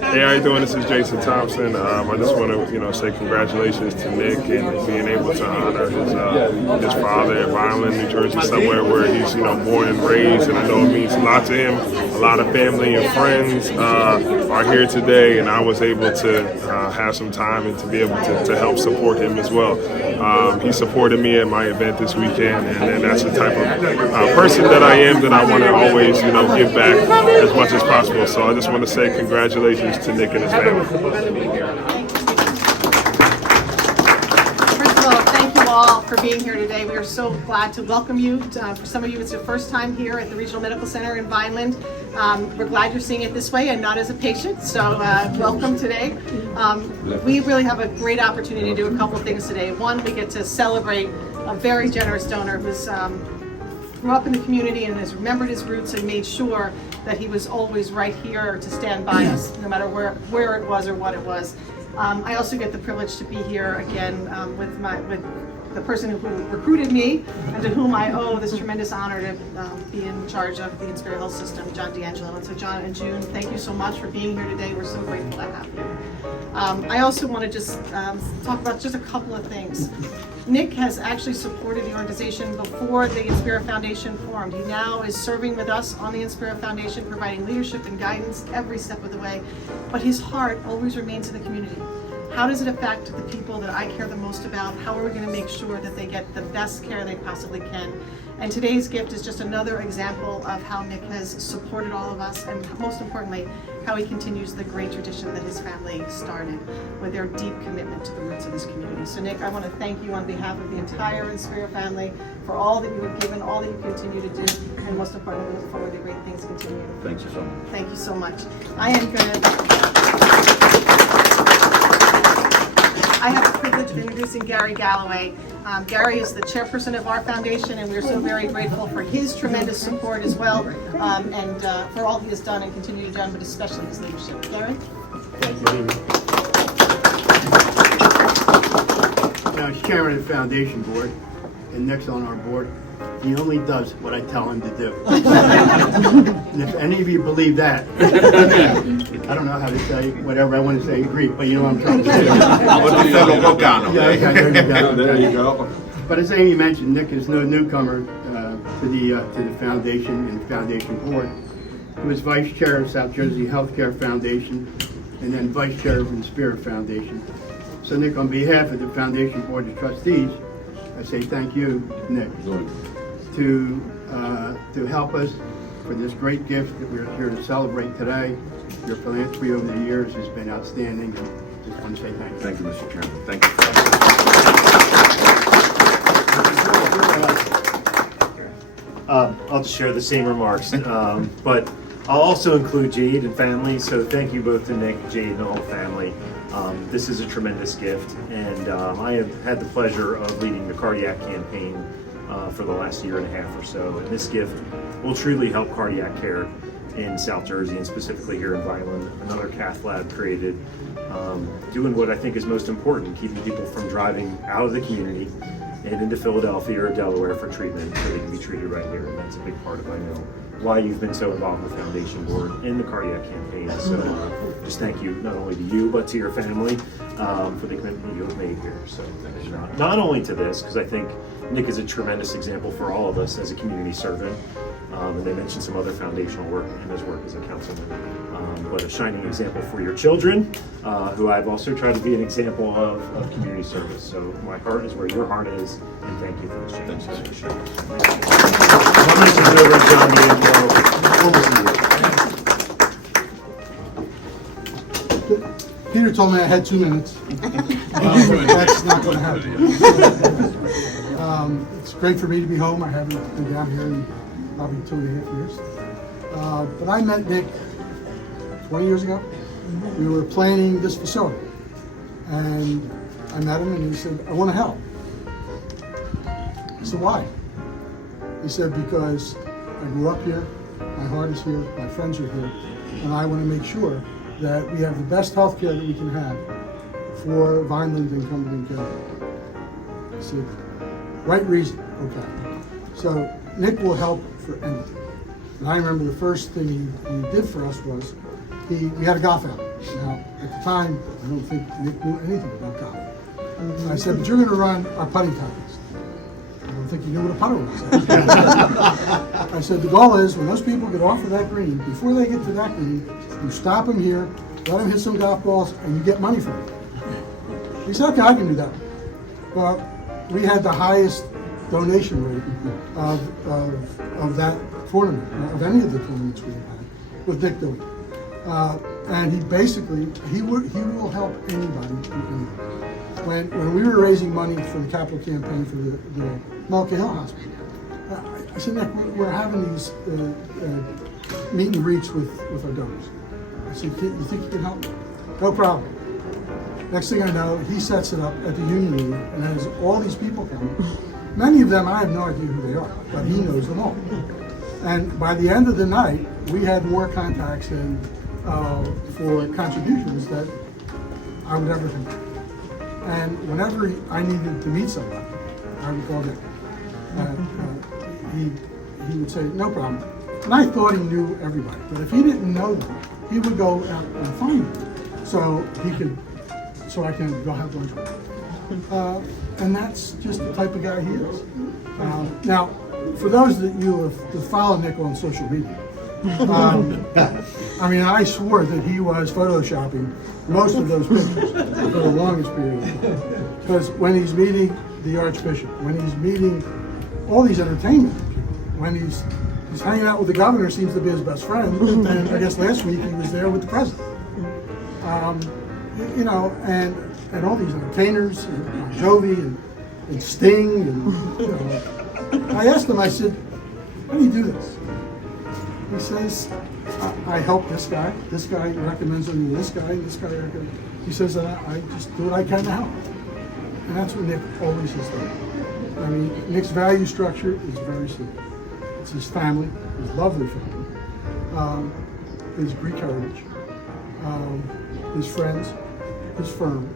Hey, how you doing? This is Jason Thompson. I just want to, say congratulations to Nick and being able to honor his father in Vineland, New Jersey, somewhere where he's, born and raised. And I know it means a lot to him. A lot of family and friends are here today, and I was able to have some time and to be able to help support him as well. He supported me at my event this weekend, and that's the type of person that I am, that I want to always, give back as much as possible. So I just want to say congratulations to Nick and his family. First of all, thank you all for being here today. We are so glad to welcome you. For some of you, it's your first time here at the Regional Medical Center in Vineland. We're glad you're seeing it this way and not as a patient, so welcome today. We really have a great opportunity to do a couple of things today. One, we get to celebrate a very generous donor who's grew up in the community and has remembered his roots and made sure that he was always right here to stand by us, no matter where it was or what it was. I also get the privilege to be here again with the person who recruited me and to whom I owe this tremendous honor to be in charge of the Inspira Health System, John D'Angelo. And so John and June, thank you so much for being here today. We're so grateful to have you. I also want to just talk about just a couple of things. Nick has actually supported the organization before the Inspira Foundation formed. He now is serving with us on the Inspira Foundation, providing leadership and guidance every step of the way. But his heart always remains in the community. How does it affect the people that I care the most about? How are we going to make sure that they get the best care they possibly can? And today's gift is just another example of how Nick has supported all of us, and most importantly, how he continues the great tradition that his family started with their deep commitment to the roots of this community. So Nick, I want to thank you on behalf of the entire Inspira family for all that you have given, all that you continue to do, and most importantly, we look forward to great things continue. Thank you so much. Thank you so much. I have the privilege of introducing Gary Galloway. Gary is the chairperson of our foundation, and we're so very grateful for his tremendous support as well, and for all he has done and continue to do, but especially his leadership. Gary? Thank you. As chairman of the foundation board, and Nick's on our board, he only does what I tell him to do. And if any of you believe that, I don't know how to say whatever I want to say in Greek, but you know what I'm trying to say. I'll put the federal book on him. Yeah, there you go. There you go. But as Amy mentioned, Nick is no newcomer to the foundation and foundation board. He was vice chair of South Jersey Healthcare Foundation, and then vice chair of Inspira Foundation. So Nick, on behalf of the foundation board of trustees, I say thank you, Nick, to help us for this great gift that we're here to celebrate today. Your philanthropy over the years has been outstanding, and just want to say thank you. Thank you, Mr. Chairman. Thank you for I'll just share the same remarks, but I'll also include Jade and family, so thank you both to Nick, Jade, and the whole family. This is a tremendous gift, and I have had the pleasure of leading the cardiac campaign for the last year and a half or so, and this gift will truly help cardiac care in South Jersey, and specifically here in Vineland. Another cath lab created, doing what I think is most important, keeping people from driving out of the community and into Philadelphia or Delaware for treatment, so they can be treated right here, and that's a big part of, I know, why you've been so involved with Foundation Board and the cardiac campaign. So just thank you not only to you, but to your family for the commitment you have made here. So not only to this, because I think Nick is a tremendous example for all of us as a community servant, and they mentioned some other foundational work in his work as a councilman, but a shining example for your children, who I've also tried to be an example of community service. So my heart is where your heart is, and thank you for this chance. Thank you. I'm going to turn it over to John D'Angelo. Peter told me I had 2 minutes. That's not going to happen. It's great for me to be home. I haven't been down here in probably 2.5 years. But I met Nick 20 years ago. We were planning this facility. And I met him and he said, I want to help. I said, why? He said, because I grew up here, my heart is here, my friends are here, and I want to make sure that we have the best health care that we can have for Vineland and Cumberland County. I said, right reason, okay. So Nick will help for anything. And I remember the first thing he did for us was we had a golf outing. Now, at the time, I don't think Nick knew anything about golf. I said, but you're going to run our putting contest. I don't think you knew what a putter was. I said, the goal is when those people get off of that green, before they get to that green, you stop them here, let them hit some golf balls, and you get money from it. He said, okay, I can do that. Well, we had the highest donation rate of that tournament, of any of the tournaments we had, with Nick doing it. And he basically, he will help anybody do anything. When we were raising money for the capital campaign for the Mulca Hill Hospital, I said, Nick, we're having these meet and greets with our donors. I said, you think you can help me? No problem. Next thing I know, he sets it up at the union meeting and has all these people coming. Many of them, I have no idea who they are, but he knows them all. And by the end of the night, we had more contacts than for contributions that I would ever think. And whenever I needed to meet somebody, I would call Nick. He would say, no problem. And I thought he knew everybody, but if he didn't know them, he would go out and find them so I can go have lunch with him. And that's just the type of guy he is. Now, for those that you have follow Nick on social media, I mean, I swore that he was photoshopping most of those pictures for the longest period of time. Because when he's meeting the Archbishop, when he's meeting all these entertainment people, when he's hanging out with the governor, seems to be his best friend, and I guess last week he was there with the president. You know, and all these entertainers, and Bon Jovi, and Sting, and you know. I asked him, I said, how do you do this? He says, I help this guy recommends me this guy recommends. He says that I just do what I can to help. And that's what Nick always has done. I mean, Nick's value structure is very simple. It's his family, his lovely family, his Greek heritage, his friends, his firm,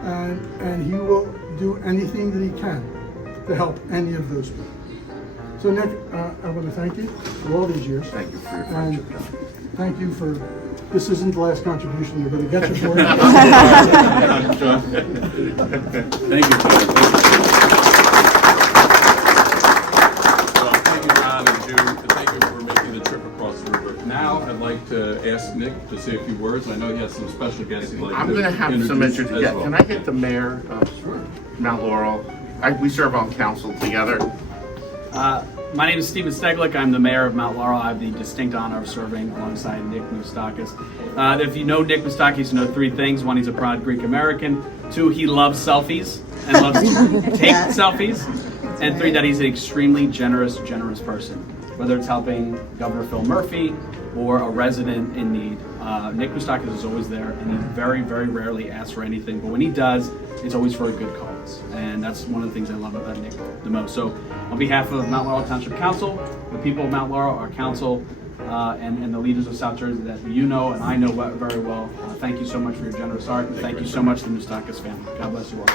and he will do anything that he can to help any of those people. So Nick, I want to thank you for all these years. Thank you for your friendship. Thank you for, this isn't the last contribution you're going to get you for. Thank you, John. Well, thank you, Ron and Jude, and thank you for making the trip across the river. Now, I'd like to ask Nick to say a few words. I know he has some special guests he'd like I'm going to have some introduce introduction. as well. Can I get the mayor of Mount Laurel? We serve on council together. My name is Stephen Steglick. I'm the mayor of Mount Laurel. I have the distinct honor of serving alongside Nick Moustakas. If you know Nick Moustakas, you know three things. One, he's a proud Greek American. Two, he loves selfies and loves to take selfies. And three, that he's an extremely generous person. Whether it's helping Governor Phil Murphy or a resident in need, Nick Moustakas is always there, and he very, very rarely asks for anything. But when he does, it's always for a good cause. And that's one of the things I love about Nick the most. So on behalf of Mount Laurel Township Council, the people of Mount Laurel, our council, and the leaders of South Jersey that you know and I know very well, thank you so much for your generous heart, and thank you so much to the Moustakas family. God bless you all.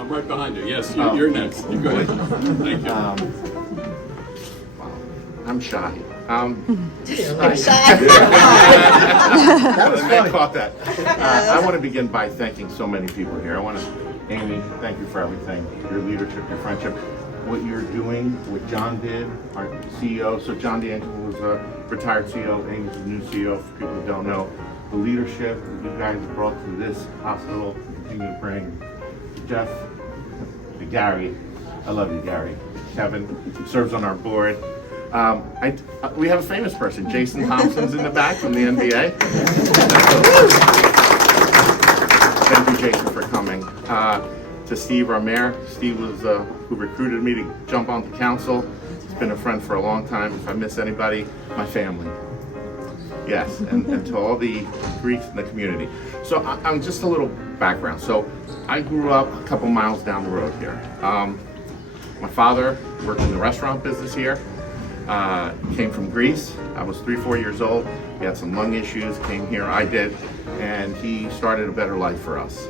I'm right behind you. Yes, you're next. You go ahead. Thank you. I'm shy. That was funny. I caught that. I want to begin by thanking so many people here. I want to, Amy, thank you for everything. Your leadership, your friendship, what you're doing, what John did, our CEO. So John D'Angelo was a retired CEO. Amy's the new CEO, for people who don't know. The leadership that you guys brought to this hospital, continue to bring. Jeff, Gary, I love you, Gary. Kevin serves on our board. We have a famous person, Jason Thompson's in the back from the NBA. Thank you, Jason, for coming. To Steve, our mayor. Steve was who recruited me to jump onto council. He's been a friend for a long time. If I miss anybody, my family. Yes, and to all the Greeks in the community. So I'm just a little background. So I grew up a couple miles down the road here. My father worked in the restaurant business here. Came from Greece. I was 3-4 years old. He had some lung issues, came here, I did, and he started a better life for us.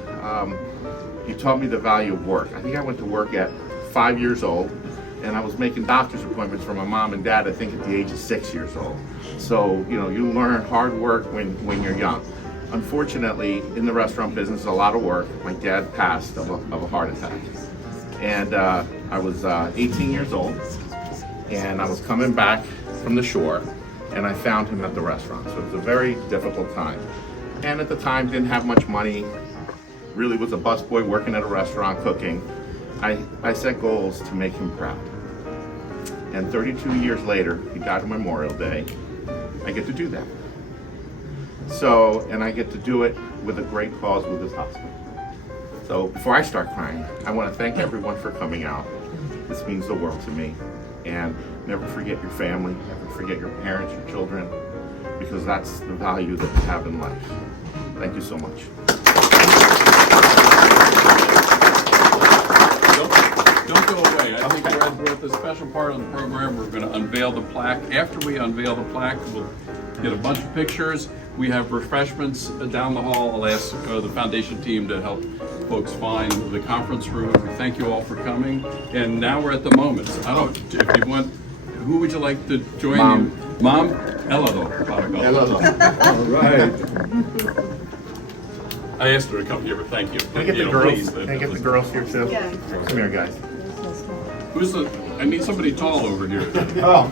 He taught me the value of work. I think I went to work at 5 years old. and I was making doctor's appointments for my mom and dad, I think at the age of 6 years old. So, you know, you learn hard work when you're young. Unfortunately, in the restaurant business, a lot of work. My dad passed of a heart attack. And I was 18 years old, and I was coming back from the shore, and I found him at the restaurant. So it was a very difficult time. And at the time, didn't have much money, really was a busboy working at a restaurant cooking. I set goals to make him proud. And 32 years later, he died on Memorial Day, I get to do that. So, and I get to do it with a great cause with his hospital. So before I start crying, I want to thank everyone for coming out. This means the world to me. And never forget your family, never forget your parents, your children, because that's the value that we have in life. Thank you so much. Don't go away. I think we're at the special part of the program. We're going to unveil the plaque. After we unveil the plaque, we'll get a bunch of pictures. We have refreshments down the hall. I'll ask the foundation team to help folks find the conference room. We thank you all for coming. And now we're at the moments. If you want, who would you like to join you? Mom? Hello. All right. I asked her to come here, but thank you. Can I get the girls? Can I get the girls here too? Yeah. Come here, guys. I need somebody tall over here. Oh,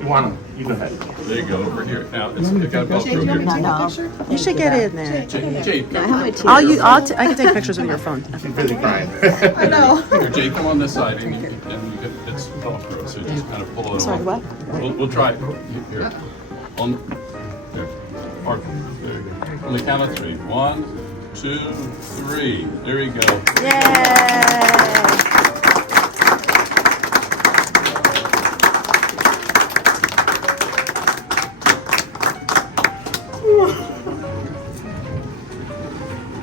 you want them? You go ahead. There you go, over here. Now, it got both Jay, do you over want me here. to take a picture? You should get in there. Jay, I can take pictures with your phone. She's busy crying. I know. Here, Jay, come on this side, and it's Velcro, so just kind of pull it Sorry, off. what? We'll try it. Here. There. Arthur, there you go. On the count of 3. 1, 2, 3. There you go. Yay!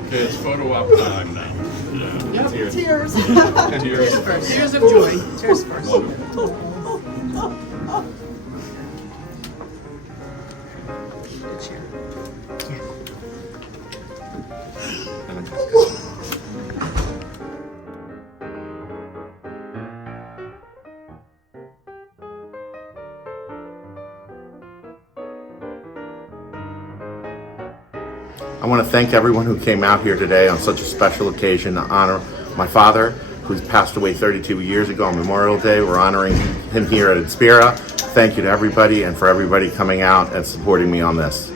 Okay, it's photo op time now. Yeah. Tears. Tears. Tears of joy. Tears first. I want to thank everyone who came out here today on such a special occasion to honor my father, who's passed away 32 years ago on Memorial Day. We're honoring him here at Inspira. Thank you to everybody and for everybody coming out and supporting me on this.